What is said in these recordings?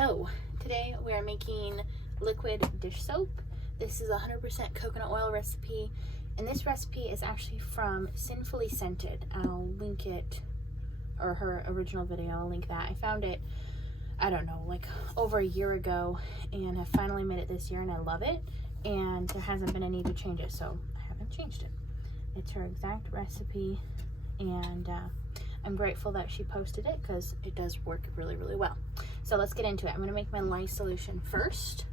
Hello, today we are making liquid dish soap. This is a 100% coconut oil recipe, and this recipe is actually from Sinfully Scented. I'll link it, or her original video, I'll link that. I found it, I don't know, like over a year ago, and I finally made it this year and I love it, and there hasn't been a need to change it, so I haven't changed it. It's her exact recipe, and I'm grateful that she posted it because it does work really, really well. So let's get into it. I'm going to make my lye solution first.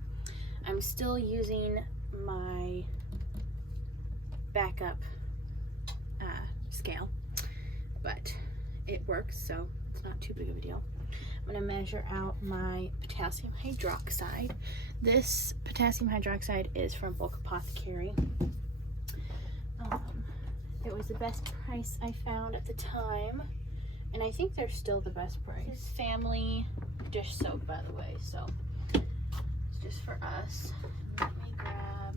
I'm still using my backup scale, but it works, so it's not too big of a deal. I'm going to measure out my potassium hydroxide. This potassium hydroxide is from Bulk Apothecary. It was the best price I found at the time, and I think they're still the best price. This is family dish soap, by the way, so it's just for us. Let me grab,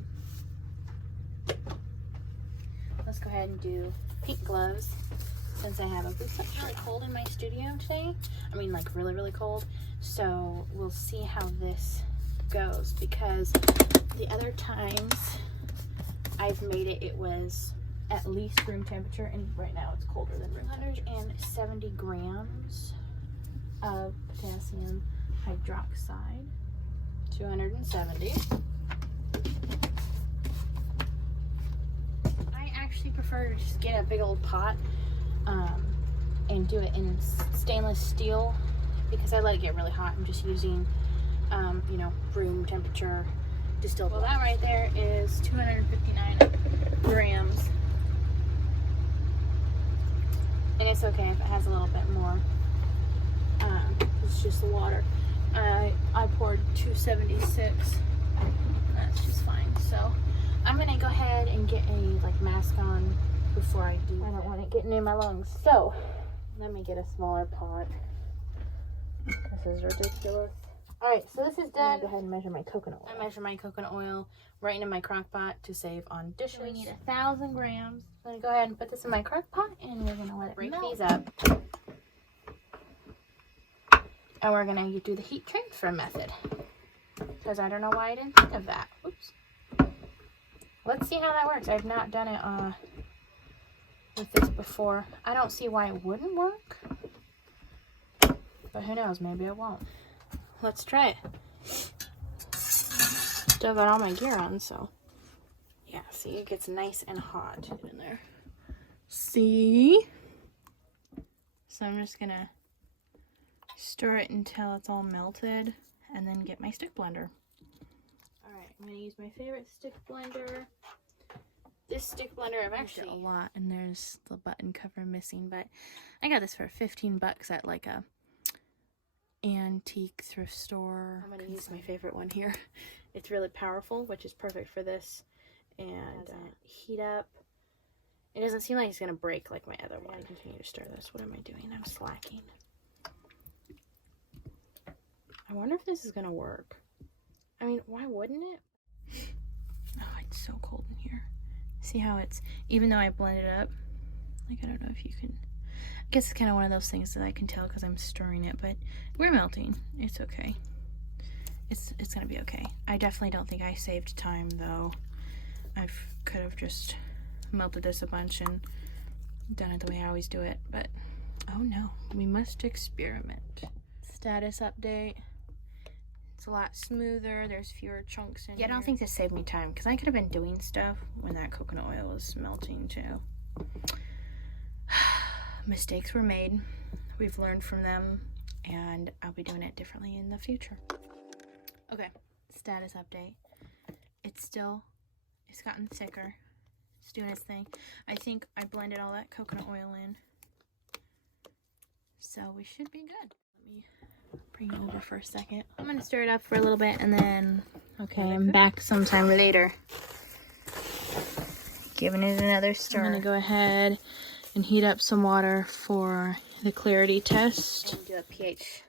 let's go ahead and do pink gloves since I have a booth. It's really cold in my studio today. I mean, like really, really cold. So we'll see how this goes, because the other times I've made it, it was at least room temperature, and right now it's colder than room temperature. 170 grams of potassium hydroxide. 270. I actually prefer to just get a big old pot and do it in stainless steel because I let it get really hot. I'm just using you know, room temperature distilled. Well, that right there is 259 grams. And it's okay if it has a little bit more. It's just water. I poured 276. That's just fine. So I'm gonna go ahead and get a mask on before I do. I don't want it getting in my lungs. So let me get a smaller pot. This is ridiculous. All right, so this is done. Go ahead and measure my coconut oil. I measure my coconut oil right into my crock pot to save on dishes. We need 1,000 grams. I'm gonna go ahead and put this in my crock pot, and we're gonna let it break these up. And we're gonna do the heat transfer method, because I don't know why I didn't think of that. Oops. Let's see how that works. I've not done it with this before. I don't see why it wouldn't work, but who knows? Maybe it won't. Let's try it. Still got all my gear on, so yeah. See, it gets nice and hot in there. See? So I'm just gonna stir it until it's all melted, and then get my stick blender. All right, I'm gonna use my favorite stick blender. This stick blender, I've actually a lot, and there's the button cover missing, but I got this for 15 bucks at like a antique thrift store. I'm gonna use my favorite one here. It's really powerful, which is perfect for this, and heat up. It doesn't seem like it's gonna break like my other one. Continue to stir this. What am I doing? I'm slacking. I wonder if this is gonna work. I mean, why wouldn't it? Oh, it's so cold in here. See how it's, even though I blend it up, like, I don't know if you can, I guess it's kind of one of those things that I can tell because I'm stirring it, but we're melting. It's okay. It's gonna be okay. I definitely don't think I saved time, though. I could have just melted this a bunch and done it the way I always do it, but oh no, we must experiment. Status update. It's a lot smoother. There's fewer chunks in here. I don't think this saved me time because I could have been doing stuff when that coconut oil was melting too. Mistakes were made. We've learned from them, and I'll be doing it differently in the future. Okay, status update. It's gotten thicker. It's doing its thing. I think I blended all that coconut oil in, so we should be good. Let me bring it over for a second. I'm gonna stir it up for a little bit, and then, okay, I'm back sometime later. Giving it another stir. I'm gonna go ahead and heat up some water for the clarity test. And do a pH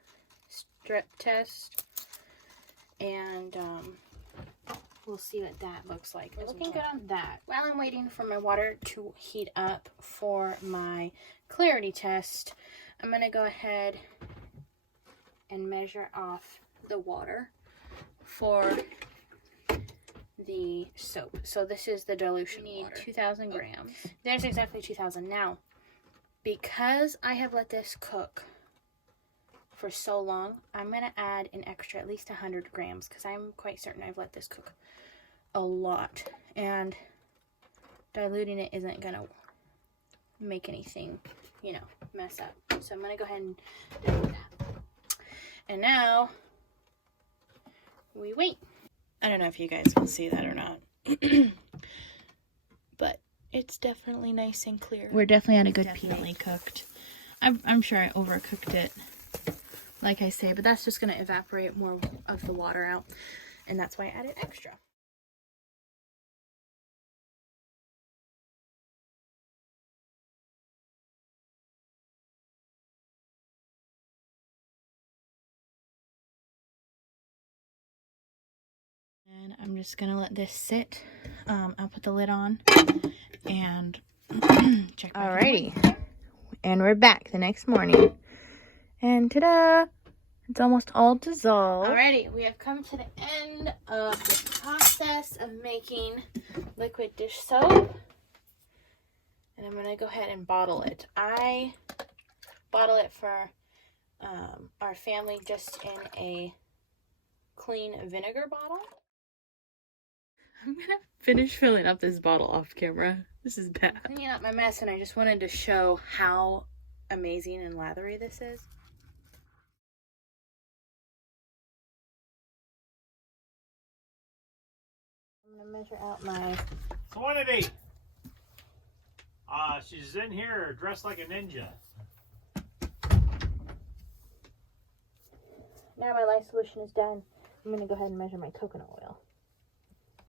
strip test, and we'll see what that looks like. We're looking good on that. While I'm waiting for my water to heat up for my clarity test, I'm gonna go ahead and measure off the water for the soap. So this is the dilution water. We need 2,000 grams. There's exactly 2,000. Now, because I have let this cook for so long, I'm going to add an extra at least 100 grams because I'm quite certain I've let this cook a lot. And diluting it isn't going to make anything, you know, mess up. So I'm going to go ahead and do that. And now we wait. I don't know if you guys will see that or not. But it's definitely nice and clear. We're definitely at a good peak. Definitely cooked. I'm sure I overcooked it, like I say, but that's just going to evaporate more of the water out. And that's why I added extra. And I'm just gonna let this sit. I'll put the lid on and check. Alrighty, and we're back the next morning, and ta-da! It's almost all dissolved. Alrighty, we have come to the end of the process of making liquid dish soap, and I'm gonna go ahead and bottle it. I bottle it for our family just in a clean vinegar bottle. I'm gonna finish filling up this bottle off camera. This is bad. I'm cleaning up my mess, and I just wanted to show how amazing and lathery this is. I'm gonna measure out my quantity. She's in here dressed like a ninja. Now my lye solution is done. I'm gonna go ahead and measure my coconut oil.